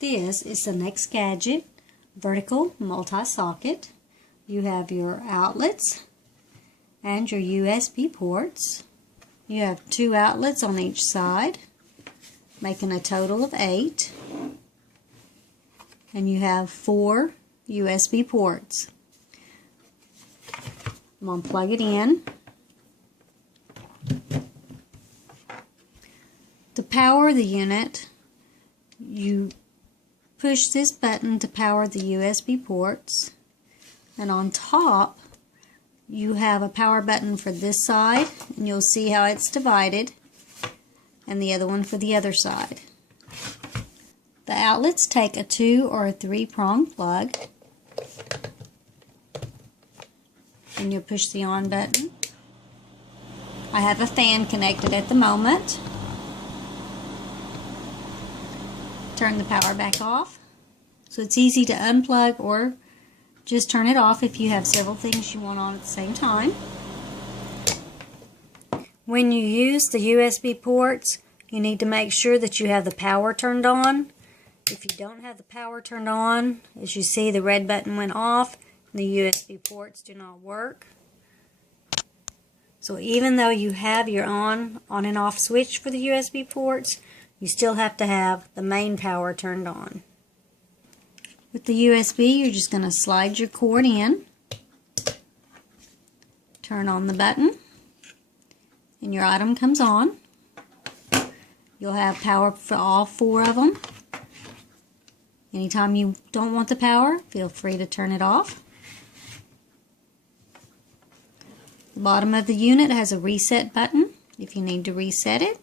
This is the NEXGADGET vertical multi-socket. You have your outlets and your USB ports. You have 2 outlets on each side, making a total of 8. And you have 4 USB ports. I'm going to plug it in. To power the unit, you push this button to power the USB ports, and on top you have a power button for this side, and you'll see how it's divided, and the other one for the other side. The outlets take a 2 or a 3-prong plug, and you'll push the on button. I have a fan connected at the moment. Turn the power back off. So it's easy to unplug or just turn it off if you have several things you want on at the same time. When you use the USB ports, you need to make sure that you have the power turned on. If you don't have the power turned on, as you see, the red button went off and the USB ports do not work. So even though you have your on and off switch for the USB ports, you still have to have the main power turned on. With the USB, you're just going to slide your cord in, turn on the button, and your item comes on. You'll have power for all 4 of them. Anytime you don't want the power, feel free to turn it off. The bottom of the unit has a reset button if you need to reset it.